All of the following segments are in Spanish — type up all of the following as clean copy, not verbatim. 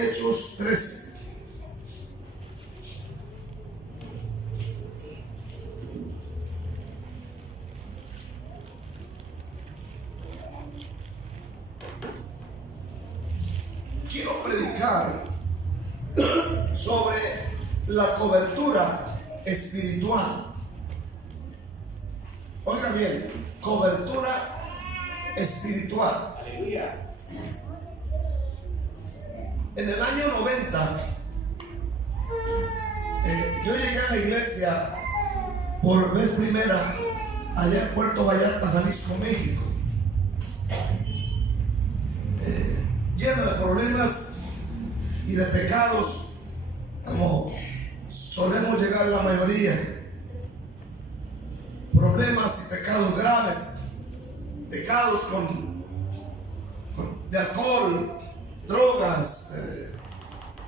Hechos 13. Quiero predicar sobre la cobertura espiritual. Oiga bien, cobertura espiritual. Aleluya. En el año 90, yo llegué a la iglesia por vez primera allá en Puerto Vallarta, Jalisco, México. Lleno de problemas y de pecados, como solemos llegar la mayoría. Problemas y pecados graves, pecados de alcohol, drogas,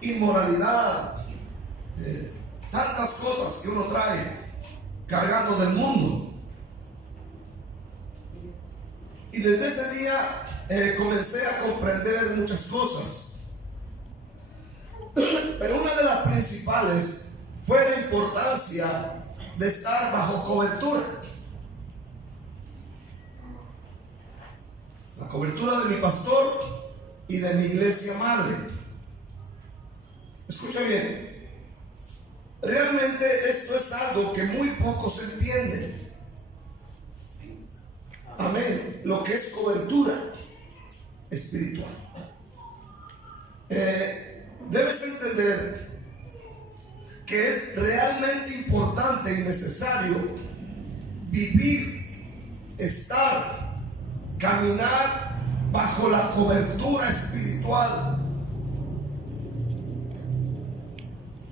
inmoralidad, tantas cosas que uno trae cargando del mundo. Y desde ese día comencé a comprender muchas cosas, pero una de las principales fue la importancia de estar bajo cobertura. La cobertura de mi pastor y de mi iglesia madre. Escucha bien, realmente esto es algo que muy pocos entienden. Amén. Lo que es cobertura espiritual. Debes entender que es realmente importante y necesario vivir, estar, caminar bajo la cobertura espiritual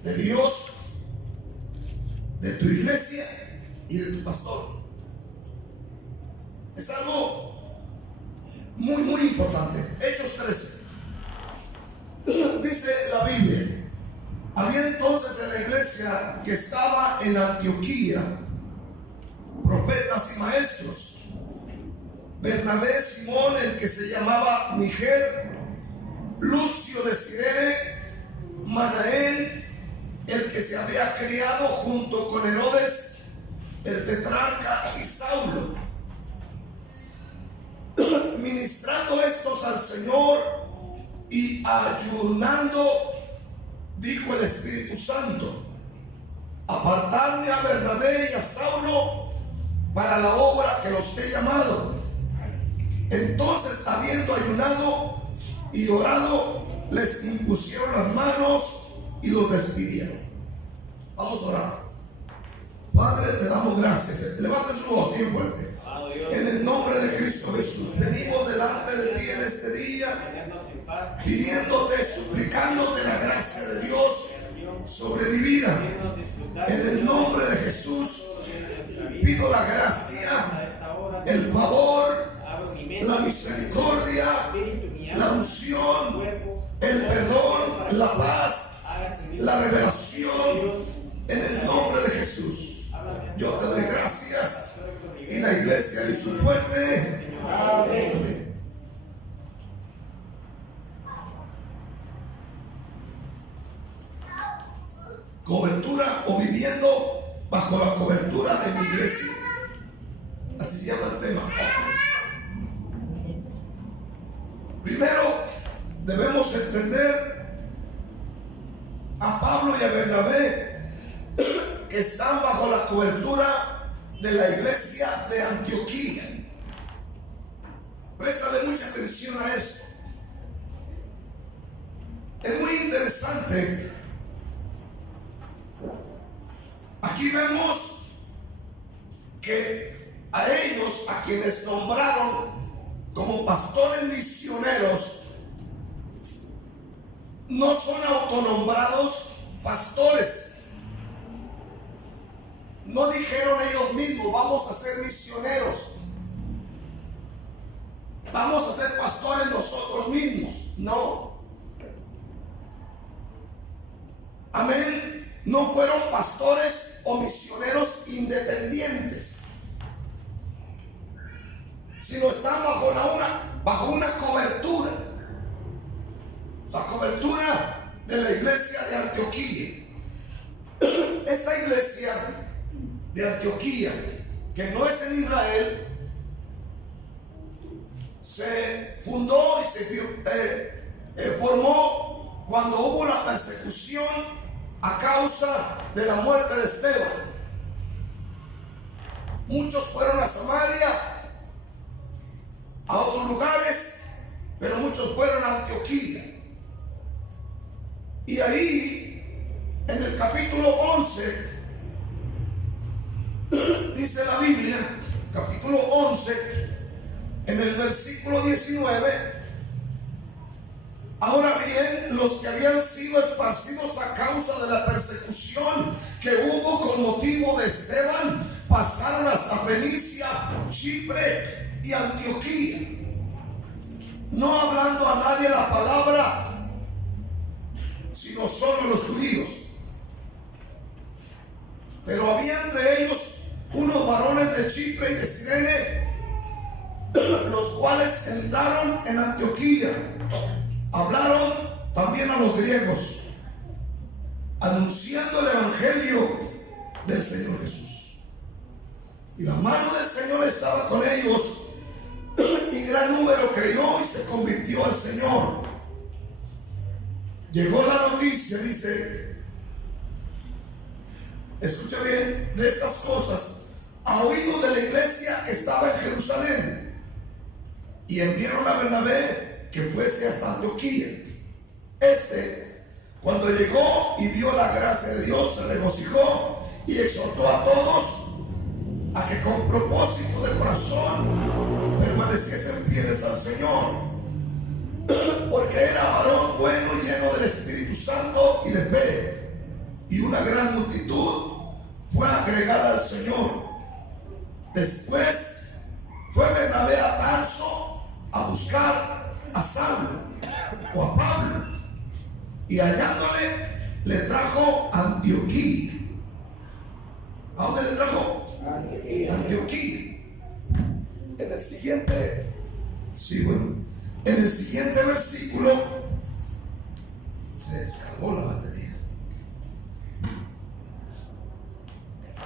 de Dios, de tu iglesia y de tu pastor. Es algo muy, muy importante. Hechos 13. Dice la Biblia: había entonces en la iglesia que estaba en Antioquía profetas y maestros: Bernabé, Simón, el que se llamaba Niger, Lucio de Cirene, Manaén, el que se había criado junto con Herodes, el tetrarca, y Saulo. Ministrando estos al Señor y ayunando, dijo el Espíritu Santo: apartadme a Bernabé y a Saulo para la obra que los he llamado. Entonces, habiendo ayunado y orado, les impusieron las manos y los despidieron. Vamos a orar. Padre, te damos gracias. Levante su voz bien fuerte. En el nombre de Cristo Jesús, venimos delante de ti en este día, pidiéndote, suplicándote la gracia de Dios sobre mi vida. En el nombre de Jesús, pido la gracia, el favor, la misericordia, la unción, el perdón, la paz, la revelación, en el nombre de Jesús. Yo te doy gracias. Y la iglesia dice fuerte: amén. Cobertura o viviendo bajo la cobertura de mi iglesia. Así se llama el tema. Primero debemos entender a Pablo y a Bernabé, que están bajo la cobertura de la iglesia de Antioquía. Préstale mucha atención a esto. Es muy interesante. Aquí vemos que a ellos, a quienes nombraron como pastores misioneros, no son autonombrados pastores. No dijeron ellos mismos: vamos a ser misioneros, vamos a ser pastores nosotros mismos. No. Amén. No fueron pastores o misioneros independientes, sino están bajo una cobertura. la cobertura de la iglesia de Antioquía. Esta iglesia de Antioquía, que no es en Israel, se fundó y se formó cuando hubo la persecución a causa de la muerte de Esteban. Muchos fueron a Samaria, a otros lugares, pero muchos fueron a Antioquía. Y ahí, en el capítulo 11, dice la Biblia, capítulo 11, en el versículo 19: ahora bien, los que habían sido esparcidos a causa de la persecución que hubo con motivo de Esteban, pasaron hasta Fenicia, Chipre y Antioquía, no hablando a nadie la palabra, sino solo los judíos. Pero había entre ellos unos varones de Chipre y de Cirene, los cuales entraron en Antioquía, hablaron también a los griegos, anunciando el evangelio del Señor Jesús. Y la mano del Señor estaba con ellos, y gran número creyó y se convirtió al Señor. Llegó la noticia, dice, escucha bien, de estas cosas a oído de la iglesia que estaba en Jerusalén, y enviaron a Bernabé que fuese hasta Antioquía. Cuando llegó y vio la gracia de Dios, se regocijó y exhortó a todos a que con propósito de corazón permaneciesen fieles al Señor, porque era varón bueno, lleno del Espíritu Santo y de fe, y una gran multitud fue agregada al Señor. Después fue Bernabé a Tarso a buscar a Saulo o a Pablo, y hallándole le trajo a Antioquía. ¿A dónde le trajo? Antioquía. En el siguiente, en el siguiente versículo se descargó la batería.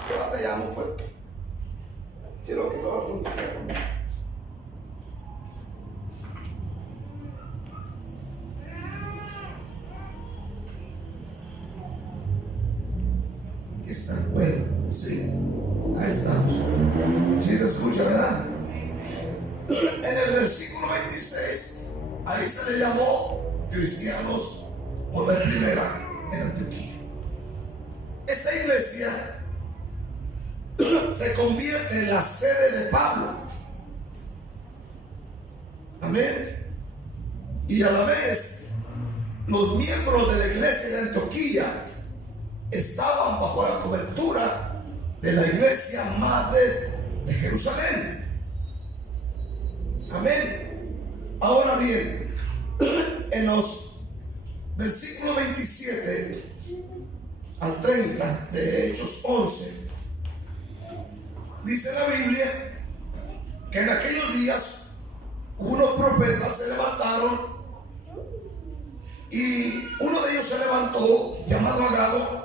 ¿Qué batallamos, pues? Quiero que todo funcione. Está bueno, sí, ahí estamos. Sí se escucha, ¿verdad? En el versículo 26, ahí se le llamó cristianos por vez primera en Antioquía. Esta iglesia se convierte en la sede de Pablo. Amén. Y a la vez, los miembros de la iglesia de Antioquía estaban bajo la cobertura de la iglesia madre de Jerusalén. Amén. Ahora bien, en los versículos 27 al 30 de Hechos 11, dice la Biblia que en aquellos días unos profetas se levantaron, y uno de ellos se levantó, llamado Agabo,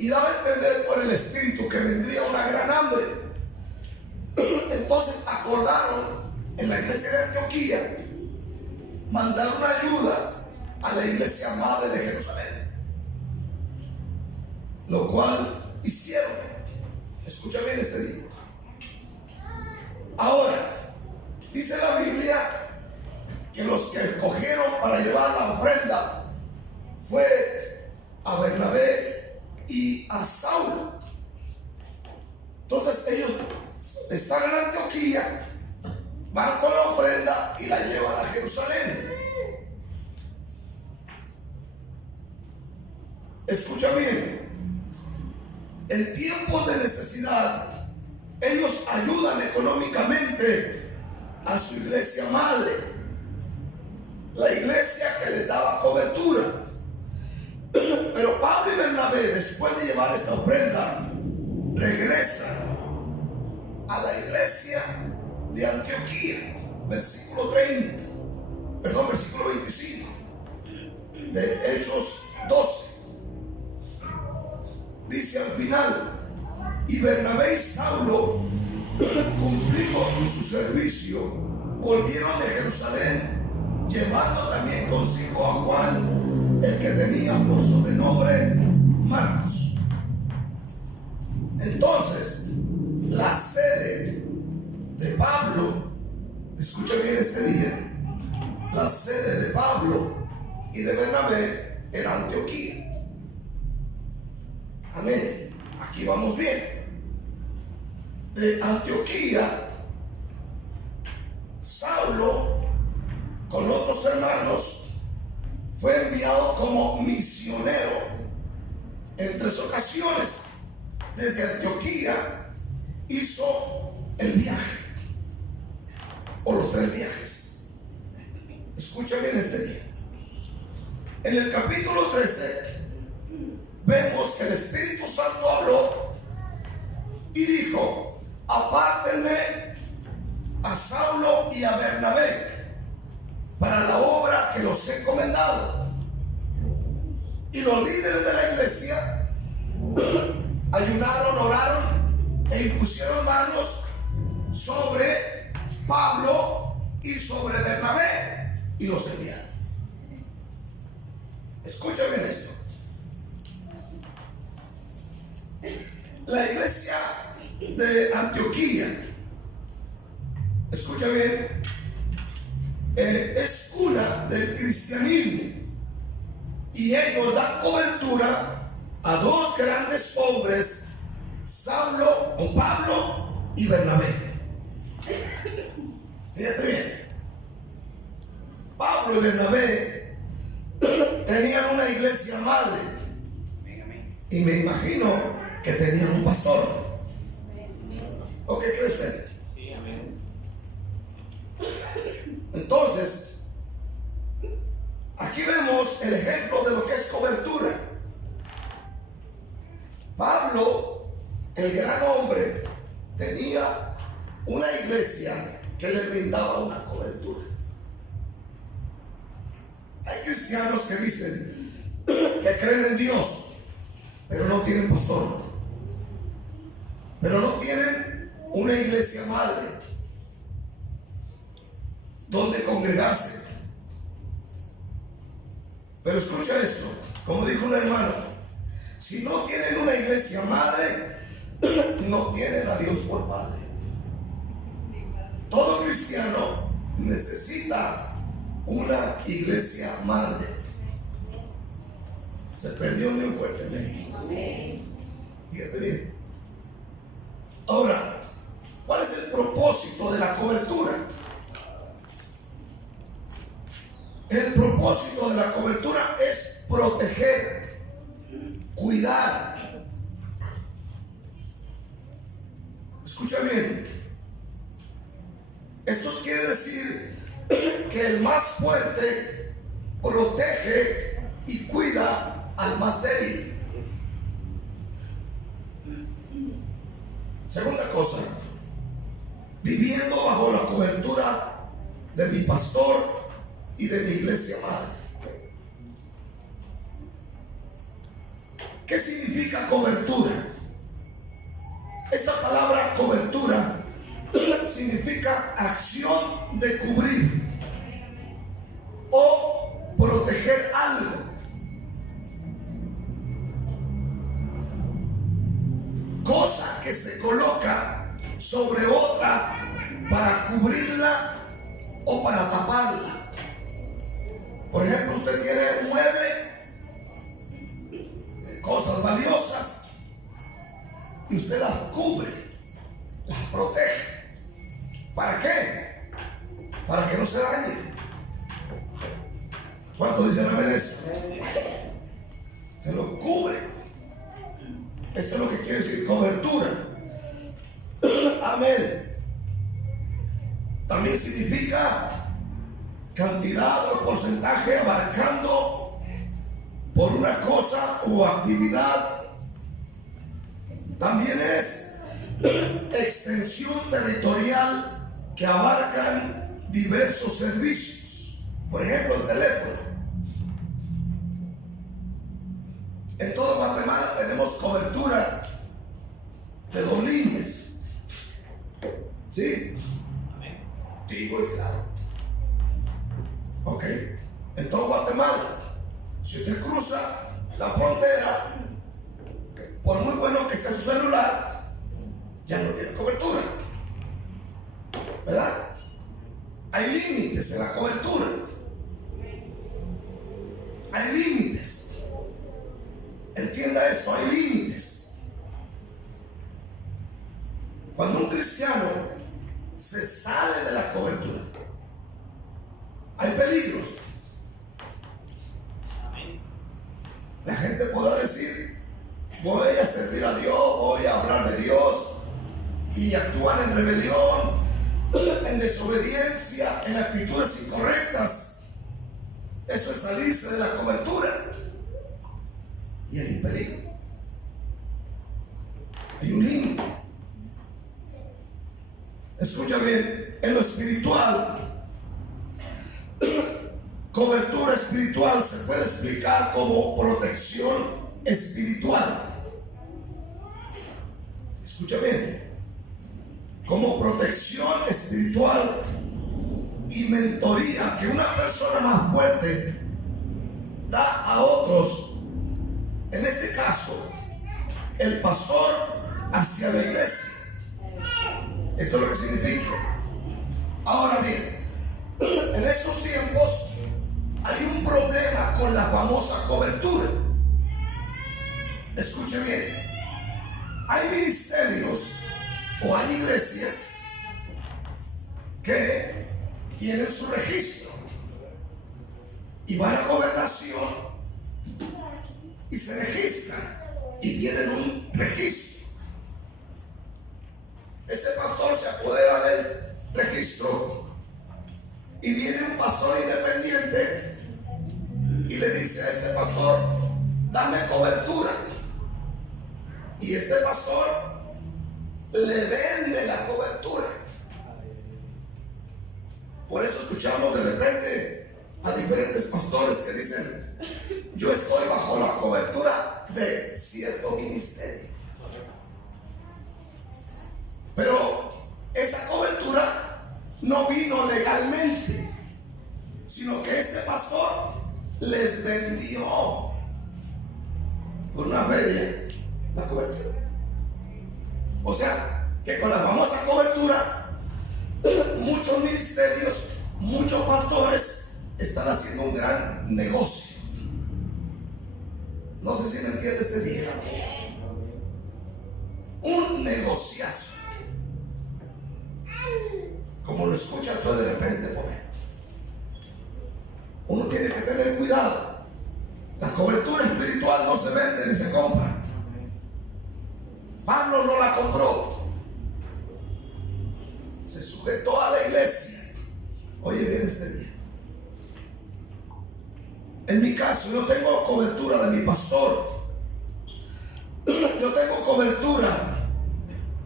y daba a entender por el Espíritu que vendría una gran hambre. Entonces acordaron en la iglesia de Antioquía mandar una ayuda a la iglesia madre de Jerusalén, lo cual hicieron. Escucha bien este día. Ahora, dice la Biblia que los que escogieron para llevar la ofrenda fue a Bernabé y a Saulo. Entonces ellos están en Antioquía, van con la ofrenda y la llevan a Jerusalén. Escucha bien, en tiempos de necesidad ellos ayudan económicamente a su iglesia madre, la iglesia que les daba cobertura. Pero Pablo y Bernabé, después de llevar esta ofrenda, regresan a la iglesia de Antioquía. Versículo 25. de Hechos 12. Dice al final: y Bernabé y Saulo, cumplido su servicio, volvieron de Jerusalén, llevando también consigo a Juan, el que tenía por sobrenombre Marcos. Entonces, la sede de Pablo, escucha bien este día, la sede de Pablo y de Bernabé era Antioquía. Amén. Aquí vamos bien. De Antioquía, Saulo, con otros hermanos, fue enviado como misionero en 3 ocasiones. Desde Antioquía hizo el viaje, o los 3 viajes. Escucha bien este día. En el capítulo 13 vemos que el Espíritu Santo habló y dijo: apártenme a Saulo y a Bernabé para la obra que los he encomendado. Y los líderes de la iglesia ayunaron, oraron e impusieron manos sobre Pablo y sobre Bernabé y los enviaron. Escucha bien esto. La iglesia de Antioquía, escucha bien, es cuna del cristianismo, y ellos dan cobertura a 2 grandes hombres, Saulo o Pablo y Bernabé. Fíjate bien, Pablo y Bernabé tenían una iglesia madre, y me imagino que tenían un pastor. ¿O qué cree usted? Sí, amén. Entonces, aquí vemos el ejemplo de lo que es cobertura. Pablo, el gran hombre, tenía una iglesia que le brindaba una cobertura. Hay cristianos que dicen que creen en Dios, pero no tienen pastor, pero no tienen una iglesia madre donde congregarse. Pero escucha esto, como dijo un hermano: si no tienen una iglesia madre, no tienen a Dios por padre. Todo cristiano necesita una iglesia madre. Se perdió muy fuerte, fíjate bien. Ahora, ¿cuál es el propósito de la cobertura? El propósito de la cobertura es proteger, cuidar. Escucha bien. Esto quiere decir que el más fuerte protege y cuida al más débil. Segunda cosa, viviendo bajo la cobertura de mi pastor y de mi iglesia madre. ¿Qué significa cobertura? Esta palabra cobertura significa acción de cubrir o proteger algo. Cosa que se coloca sobre otra para cubrirla o para taparla. Por ejemplo, usted tiene mueble, cosas valiosas, y usted las cubre, las protege. ¿Para qué? Para que no se dañe. ¿Cuántos dicen amén eso? Te lo cubre. Esto es lo que quiere decir cobertura. Amén. También significa cantidad o porcentaje abarcando por una cosa o actividad. También es extensión territorial que abarcan diversos servicios. Por ejemplo, el teléfono. En todo Guatemala tenemos cobertura de 2 líneas. ¿Sí? Digo y claro. Ok. En todo Guatemala, si usted cruza la frontera, por muy bueno que sea su celular, ya no tiene cobertura. ¿Verdad? Hay límites en la cobertura. Hay límites. Entienda esto, hay límites. Cuando un cristiano se sale de la cobertura, hay peligros. La gente podrá decir: voy a servir a Dios, voy a hablar de Dios, y actúan en rebelión, en desobediencia, en actitudes incorrectas. Eso es salirse de la cobertura. Y hay un peligro. Hay un límite. Escucha bien, en lo espiritual, cobertura espiritual se puede explicar como protección espiritual. Escucha bien, como protección espiritual y mentoría que una persona más fuerte da a otros. En este caso, el pastor hacia la iglesia. Esto es lo que significa. Ahora bien, en estos tiempos hay un problema con la famosa cobertura. Escuche bien, hay ministerios o hay iglesias que tienen su registro y van a gobernación y se registran y tienen un registro. Ese pastor se apodera del registro y viene un pastor independiente y le dice a este pastor: dame cobertura. Y este pastor le vende la cobertura. Por eso escuchamos de repente a diferentes pastores que dicen: yo estoy bajo la cobertura de cierto ministerio. Pero esa cobertura no vino legalmente, sino que este pastor les vendió por una feria la cobertura. O sea, que con la famosa cobertura, muchos ministerios, muchos pastores están haciendo un gran negocio. No sé si me entiende este día. Un negociazo. Como lo escuchas tú de repente por ahí. Uno tiene que tener cuidado. La cobertura espiritual no se vende ni se compra. Pablo no la compró. Se sujetó a la iglesia. Oye bien este día. En mi caso, yo tengo cobertura de mi pastor. Yo tengo cobertura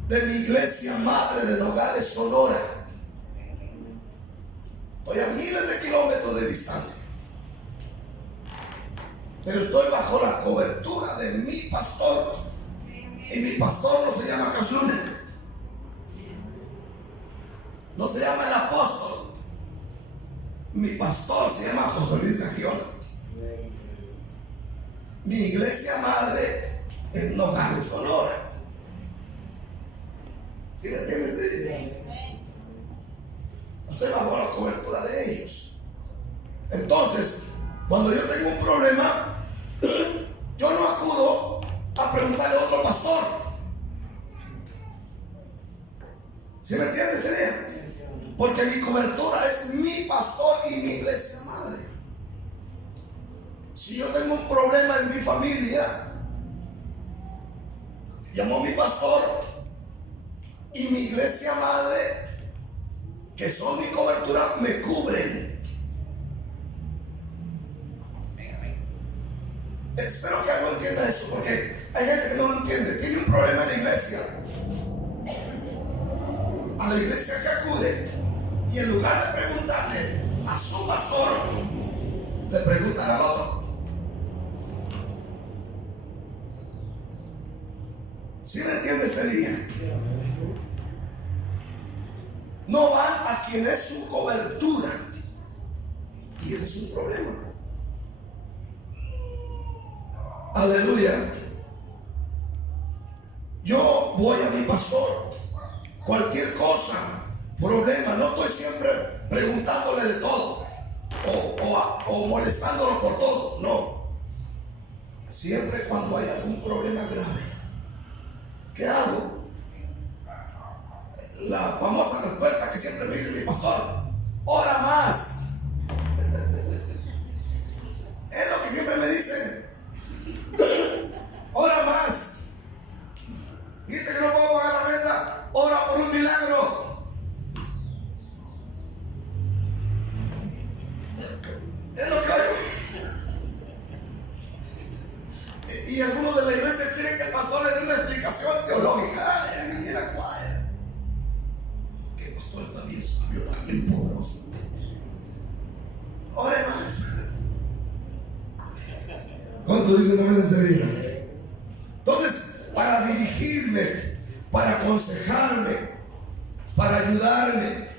de mi iglesia madre de Nogales, Sonora. Estoy a miles de kilómetros de distancia, pero estoy bajo la cobertura de mi pastor. Y mi pastor no se llama Caslune, no se llama el apóstol. Mi pastor se llama José Luis Gagiola. Mi iglesia madre es Nogales, Sonora. ¿Sí me entiendes? Estoy bajo la cobertura de ellos. Entonces, cuando yo tengo un problema, yo no acudo a preguntarle a otro pastor. ¿Sí me entiendes este día? Porque mi cobertura es mi pastor y mi iglesia madre. Si yo tengo un problema en mi familia, llamo a mi pastor y mi iglesia madre, que son mi cobertura, me cubren. Espero que alguien entienda eso, porque hay gente que no lo entiende. Tiene un problema en la iglesia, a la iglesia que acude, y en lugar de preguntarle a su pastor, le preguntan al otro. ¿Sí me entiende este día? No van a quien es su cobertura. Y ese es un problema. Aleluya. Yo voy a mi pastor. Cualquier cosa, problema. No estoy siempre preguntándole de todo o molestándolo por todo. No. Siempre cuando hay algún problema grave, ¿qué hago? La famosa respuesta que siempre me dice mi pastor: ora más. Es lo que siempre me dicen: ora más. Dice que no puedo pagar la renta, ora por un milagro. Es lo que oigo. Y algunos de la iglesia quieren que el pastor le dé una explicación teológica. Mira, que el pastor está bien sabio, está bien poderoso. Ore más. ¿Cuánto dicen amén ese día? Entonces, para dirigirme, para aconsejarme, para ayudarme,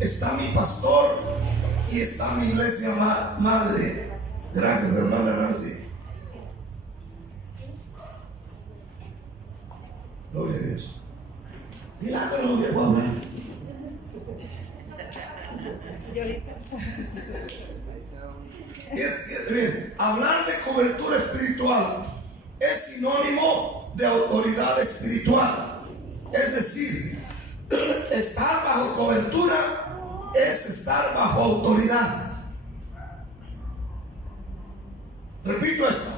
está mi pastor y está mi iglesia madre. Gracias, hermana Nancy. Gloria a Dios. Dile algo, no le puedo hablar. Bien, hablar de cobertura espiritual es sinónimo de autoridad espiritual. Es decir, estar bajo cobertura es estar bajo autoridad. Repito esto: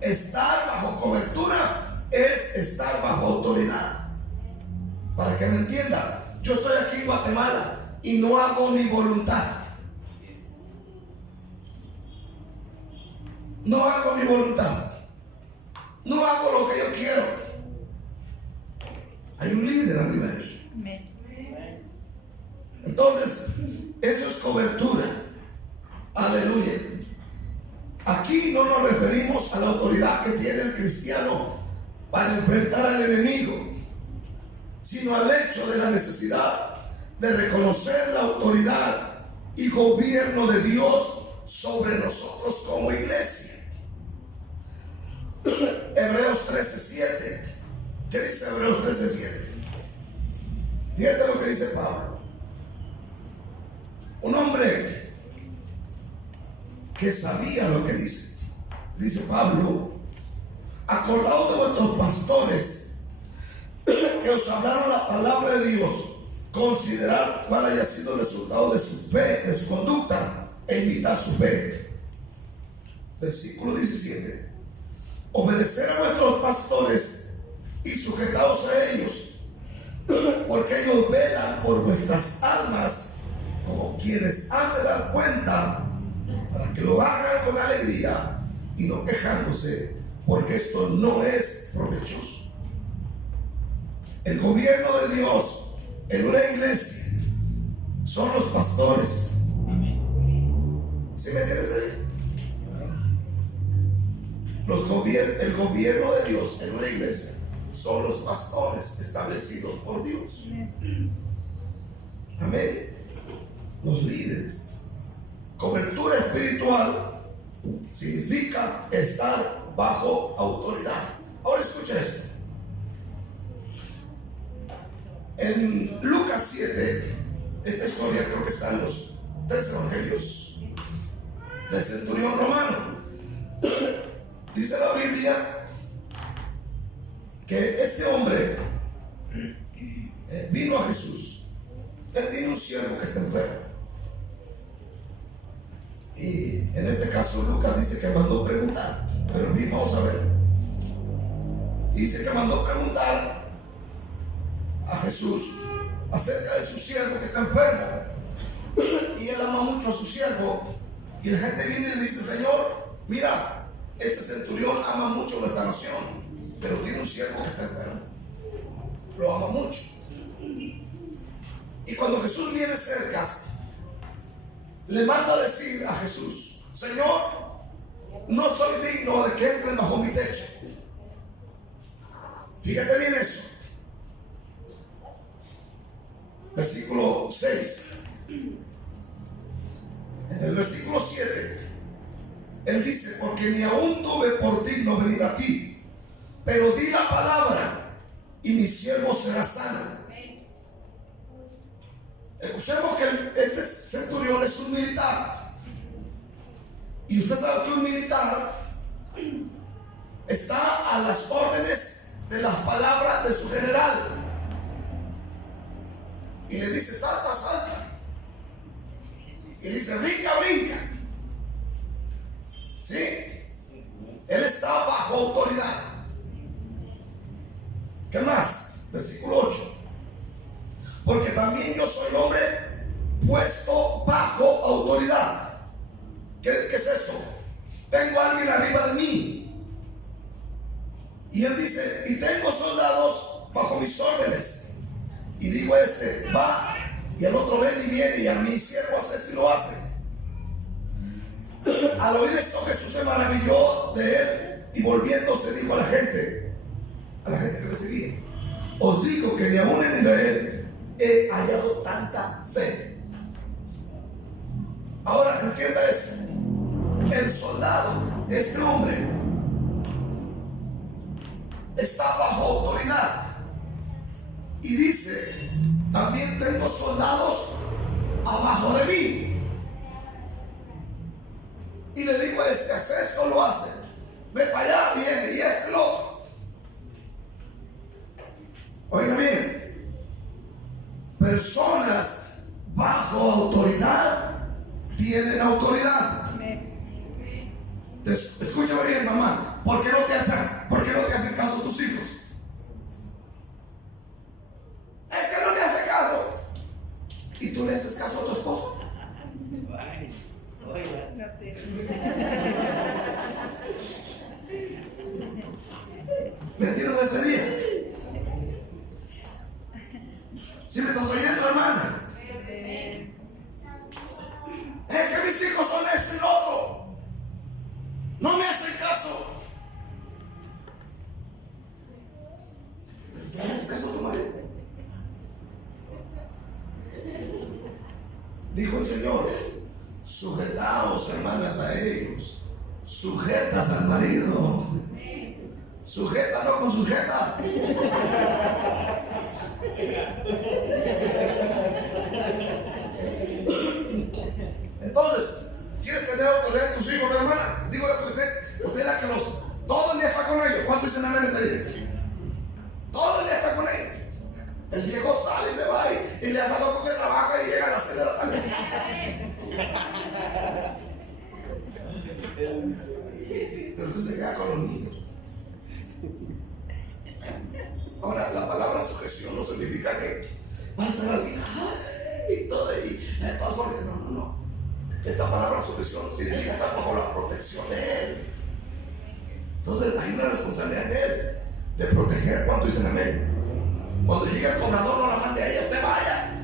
estar bajo cobertura es estar bajo autoridad. Para que me entienda, yo estoy aquí en Guatemala y no hago mi voluntad. No hago mi voluntad. No hago lo que yo quiero. Hay un líder arriba de mí. Entonces, eso es cobertura. Aleluya. Aquí no nos referimos a la autoridad que tiene el cristiano para enfrentar al enemigo, sino al hecho de la necesidad de reconocer la autoridad y gobierno de Dios sobre nosotros como iglesia. Hebreos 13:7. ¿Qué dice Hebreos 13:7? Fíjate lo que dice Pablo. Un hombre que sabía lo que dice. Dice Pablo: acordaos de vuestros pastores que os hablaron la palabra de Dios, considerar cuál haya sido el resultado de su fe, de su conducta, e imitar su fe. Versículo 17. Obedecer a vuestros pastores y sujetaos a ellos, porque ellos velan por vuestras almas como quienes han de dar cuenta, para que lo hagan con alegría y no quejándose, porque esto no es provechoso. El gobierno de Dios en una iglesia son los pastores. ¿Sí me entiendes ahí? El gobierno de Dios en una iglesia son los pastores establecidos por Dios. Amén. Los líderes. Cobertura espiritual significa estar bajo autoridad. Ahora escucha esto. En Lucas 7, esta historia creo que está en los 3 evangelios del centurión romano. Dice la Biblia que este hombre vino a Jesús. Él tiene un siervo que está enfermo. Y en este caso Lucas dice que mandó preguntar, pero en mí vamos a ver. Dice que mandó preguntar a Jesús acerca de su siervo que está enfermo. Y él ama mucho a su siervo. Y la gente viene y le dice: Señor, mira, este centurión ama mucho nuestra nación, pero tiene un siervo que está enfermo. Lo ama mucho. Y cuando Jesús viene cerca, le manda a decir a Jesús: Señor, no soy digno de que entren bajo mi techo. Fíjate bien eso. Versículo 6. En el versículo 7, él dice: porque ni aún tuve por digno venir a ti, pero di la palabra y mi siervo será sano. Escuchemos que este centurión es un militar. Y usted sabe que un militar está a las órdenes de las palabras de su general. Y le dice: salta, salta. Y dice: brinca, brinca. ¿Sí? Él está bajo autoridad. ¿Qué más? Versículo 8. Porque también yo soy hombre puesto bajo autoridad. ¿Qué es esto? Tengo a alguien arriba de mí. Y él dice: y tengo soldados bajo mis órdenes. Y digo a este: va. Y el otro ven y viene. Y a mi siervo hace esto y lo hace. Al oír esto, Jesús se maravilló de él. Y volviéndose dijo a la gente que le seguía: os digo que ni aún en Israel he hallado tanta fe. Ahora entienda esto. El soldado, este hombre, está bajo autoridad. Y dice: también tengo soldados abajo de mí. Y le digo a este: haz esto, lo hace. Ve para allá, viene, y esto y lo otro. Oiga bien. Personas bajo autoridad tienen autoridad. Escúchame bien, mamá. ¿Por qué no te hacen caso tus hijos? Es que no me hace caso. ¿Y tú le haces caso a tu esposo? ¿Me entiendes este día? ¿Sí me estás oyendo, hermana? Es que mis hijos son esto y lo otro. No me hacen caso. ¿Pero tú le haces caso a tu marido? Dijo el Señor: sujetaos, hermanas, a ellos. Sujetas al marido. Sujeta, no con sujetas. Entonces, ¿quieres tener autoridad en tus hijos, hermana? Digo, porque usted es la que todo el día está con ellos. ¿Cuánto dicen amén este día? Todo el día está con ellos. El viejo sale y se va y le hace loco que trabaja y llega a las 6 de la tarde. Pero usted se queda con los niños. Ahora, la palabra sujeción no significa que va a estar así, y todo sobre. No. Esta palabra sujeción significa estar bajo la protección de Él. Entonces, hay una responsabilidad en Él de proteger. ¿Cuánto dicen amén? Cuando llegue el cobrador, no la mande a ella, usted vaya.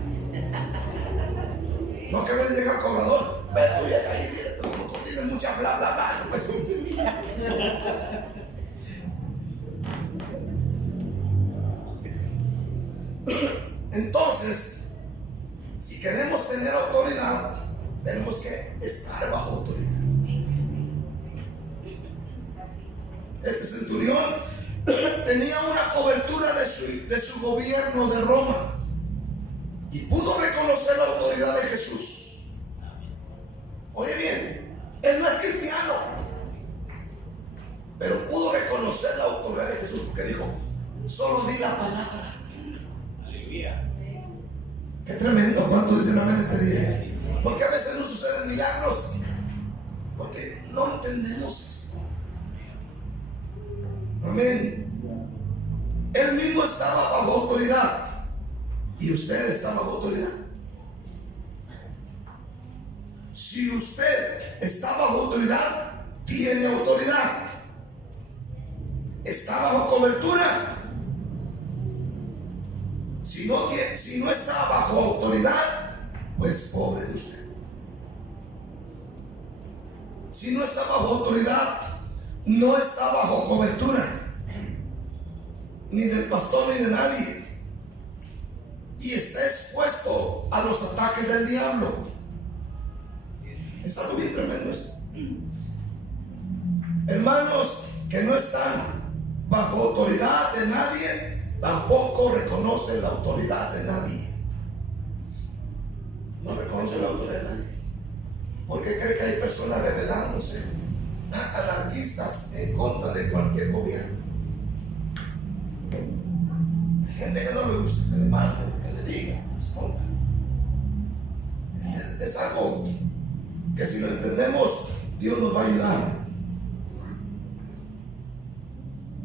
No que a veces llega el cobrador, ve tú y ahí, como tú tienes mucha bla, bla, bla, no puedes conseguir. Entonces, si queremos tener autoridad, tenemos que estar bajo autoridad. Este centurión tenía una cobertura de su gobierno de Roma y pudo reconocer la autoridad de Jesús. Oye bien, él no es cristiano, pero pudo reconocer la autoridad de Jesús porque dijo: solo di la palabra. Qué tremendo. ¿Cuánto dicen amén este día? Porque a veces no suceden milagros porque no entendemos eso. Amén. Él mismo estaba bajo autoridad y usted está bajo autoridad. Si usted está bajo autoridad, tiene autoridad. Está bajo cobertura. Si no está bajo autoridad, pues pobre de usted. si no está bajo autoridad, no está bajo cobertura, ni del pastor ni de nadie, y está expuesto a los ataques del diablo. Es algo bien tremendo esto. Hermanos que no están bajo autoridad de nadie, tampoco reconocen la autoridad de nadie. No reconocen la autoridad de nadie, porque cree que hay personas rebelándose, anarquistas en contra de cualquier gobierno. Hay gente que no le gusta que le mande, que le diga, que responda. Es algo que si lo entendemos, Dios nos va a ayudar.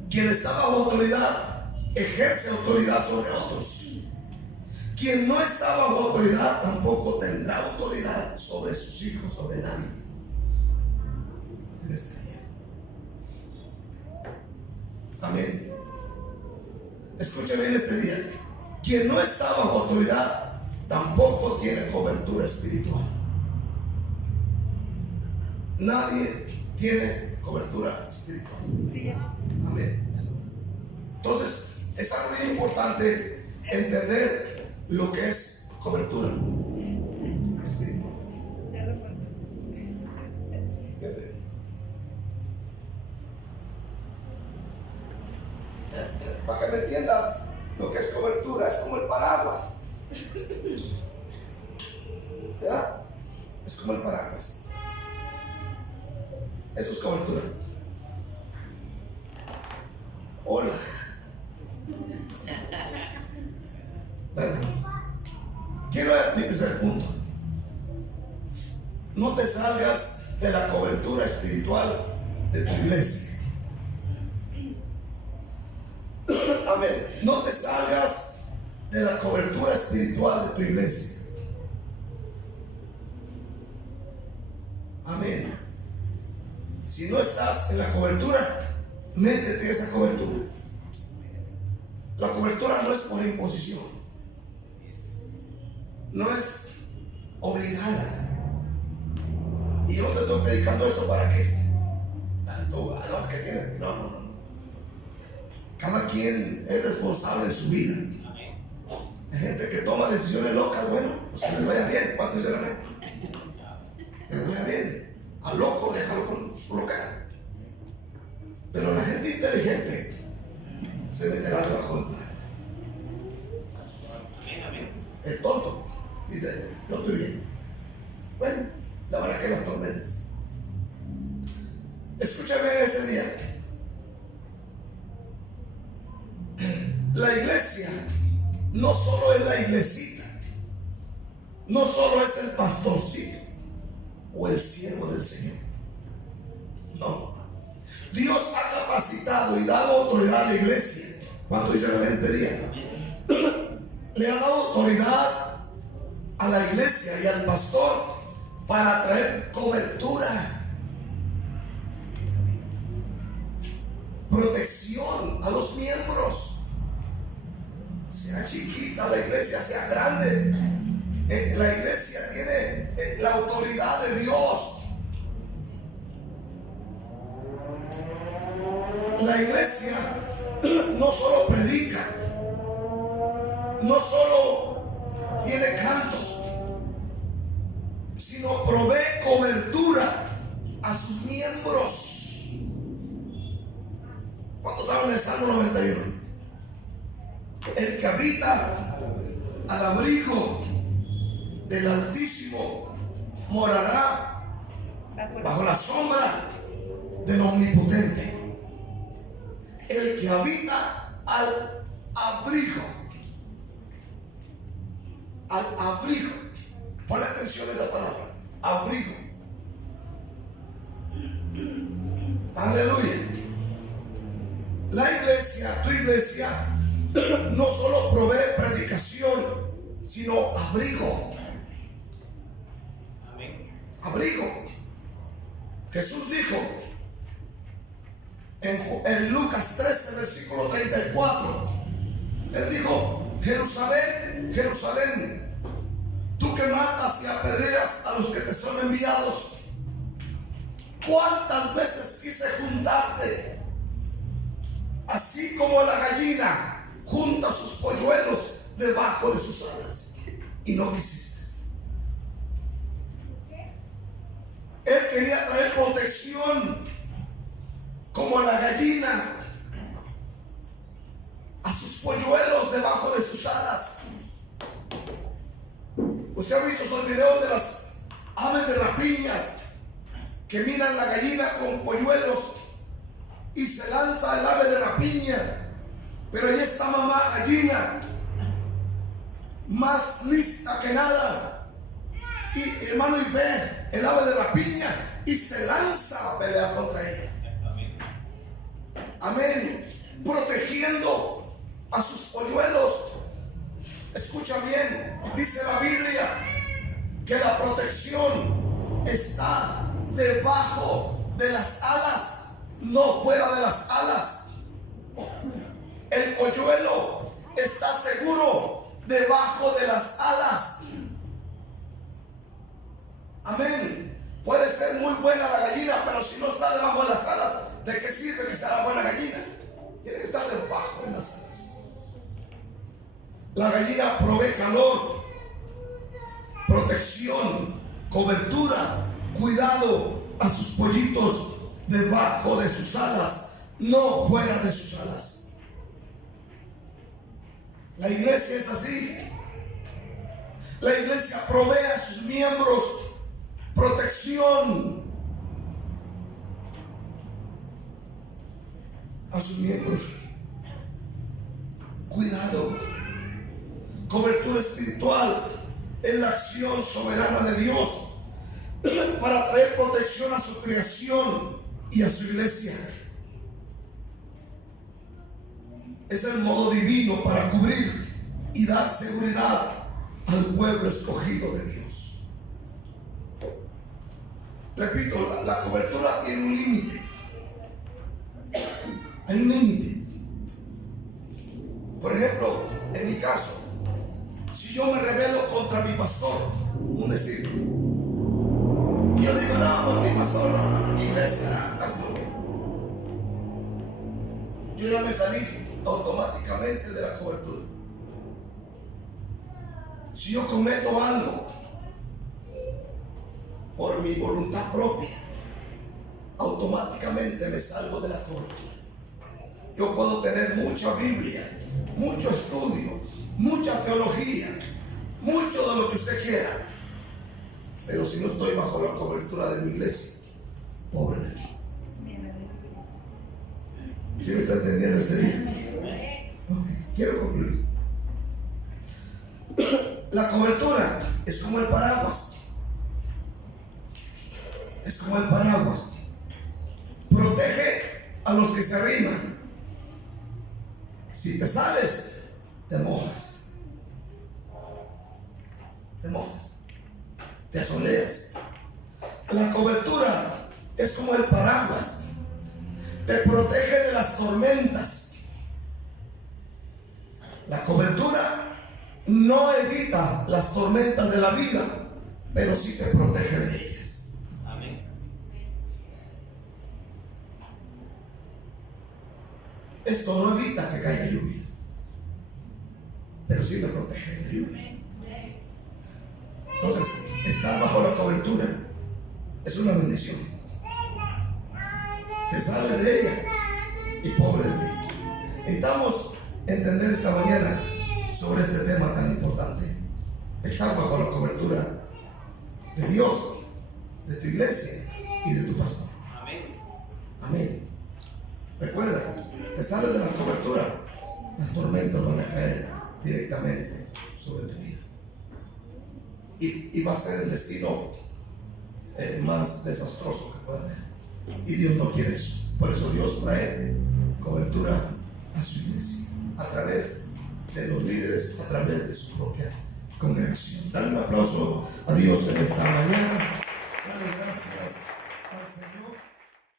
Quien está bajo autoridad ejerce autoridad sobre otros. Quien no está bajo autoridad tampoco tendrá autoridad sobre sus hijos, sobre nadie. En este día. Amén. Escuche bien este día. Quien no está bajo autoridad tampoco tiene cobertura espiritual. Nadie tiene cobertura espiritual. Amén. Entonces, es algo muy importante entender lo que es cobertura espiritual. Para que me entiendas, lo que es cobertura es como el paraguas. ¿Verdad? Es como el paraguas. Eso es cobertura. Hola. Quiero mi tercer punto. No te salgas de la cobertura espiritual de tu iglesia. Amén. No te salgas de la cobertura espiritual de tu iglesia. Amén. Si no estás en la cobertura, métete en esa cobertura. La cobertura no es por imposición, no es obligada. Y yo no te estoy predicando esto para que que tienes. No. Cada quien es responsable de su vida. Hay gente que toma decisiones locas. Bueno, pues que les vaya bien. ¿Cuánto dicen amén? Que les vaya bien. Al loco, déjalo con su locura. Pero la gente inteligente se meterá debajo del paraguas. El tonto dice: yo estoy bien. Bueno, la van a caer las tormentas. Escúchame en este día. La iglesia no solo es la iglesita, no solo es el pastorcito o el siervo del Señor. No. Dios ha capacitado y dado autoridad a la iglesia. ¿Cuánto dicen en este día? Le ha dado autoridad a la iglesia y al pastor para traer cobertura, protección a los miembros. Sea chiquita la iglesia, sea grande, la iglesia tiene la autoridad de Dios. La iglesia no solo predica, no solo tiene cantos, sino provee cobertura a sus miembros. ¿Cuántos saben el Salmo 91? El que habita al abrigo del Altísimo morará bajo la sombra del Omnipotente. El que habita al abrigo. Al abrigo. Ponle atención a esa palabra. Abrigo. Aleluya. La iglesia, tu iglesia, no solo provee predicación, sino abrigo. Amén. Abrigo. Jesús dijo en Lucas 13, versículo 34, él dijo: Jerusalén, Jerusalén, tú que matas y apedreas a los que te son enviados, ¿Cuántas veces quise juntarte? Así como la gallina junta sus polluelos debajo de sus alas, y no quisiste. Él quería traer protección como la gallina a sus polluelos debajo de sus alas. Usted ha visto esos videos de las aves de rapiñas que miran la gallina con polluelos y se lanza el ave de rapiña, pero ahí está mamá gallina, más lista que nada, y hermano, y ve el ave de rapiña y se lanza a pelear contra ella. Amén. Protegiendo a sus polluelos. Escucha bien, dice la Biblia que la protección está debajo de las alas, no fuera de las alas. El polluelo está seguro debajo de las alas. Amén. Puede ser muy buena la gallina, pero si no está debajo de las alas, ¿de qué sirve que sea la buena gallina? Tiene que estar debajo de las alas. La gallina provee calor, protección, cobertura, cuidado a sus pollitos debajo de sus alas, no fuera de sus alas. La iglesia es así. La iglesia provee a sus miembros protección, a sus miembros cuidado, cobertura espiritual en la acción soberana de Dios para traer protección a su creación y a su iglesia. Es el modo divino para cubrir y dar seguridad al pueblo escogido de Dios. Repito, la cobertura tiene un límite. Hay un límite. Por ejemplo, en mi caso, si yo me rebelo contra mi pastor, un decir, y yo digo, no, mi pastor, no, mi iglesia, hazlo. Yo ya me salí automáticamente de la cobertura. Si yo cometo algo por mi voluntad propia, automáticamente me salgo de la cobertura. Yo puedo tener mucha Biblia, mucho estudio, mucha teología, mucho de lo que usted quiera, pero si no estoy bajo la cobertura de mi iglesia, pobre de mí. ¿Sí me está entendiendo este día? Okay. Quiero concluir. La cobertura es como el paraguas. Es como el paraguas. Protege a los que se arriman. Si te sales, te mojas. Te mojas. Te asoleas. La cobertura es como el paraguas. Te protege de las tormentas. La cobertura no evita las tormentas de la vida, pero sí te protege de ellas. Amén. Esto no evita que caiga lluvia, pero sí me protege de lluvia. Entonces, estar bajo la cobertura es una bendición. Te sales de ella y pobre de ti. Necesitamos entender esta mañana sobre este tema tan importante. Estar bajo la cobertura de Dios, de tu iglesia y de tu pastor. Amén. Amén. Recuerda, te sales de la cobertura, las tormentas van a caer directamente sobre tu vida. Y va a ser el destino más desastroso que pueda haber. Y Dios no quiere eso. Por eso Dios trae cobertura a su iglesia a través de los líderes, a través de su propia congregación. Dale un aplauso a Dios en esta mañana. Dale gracias.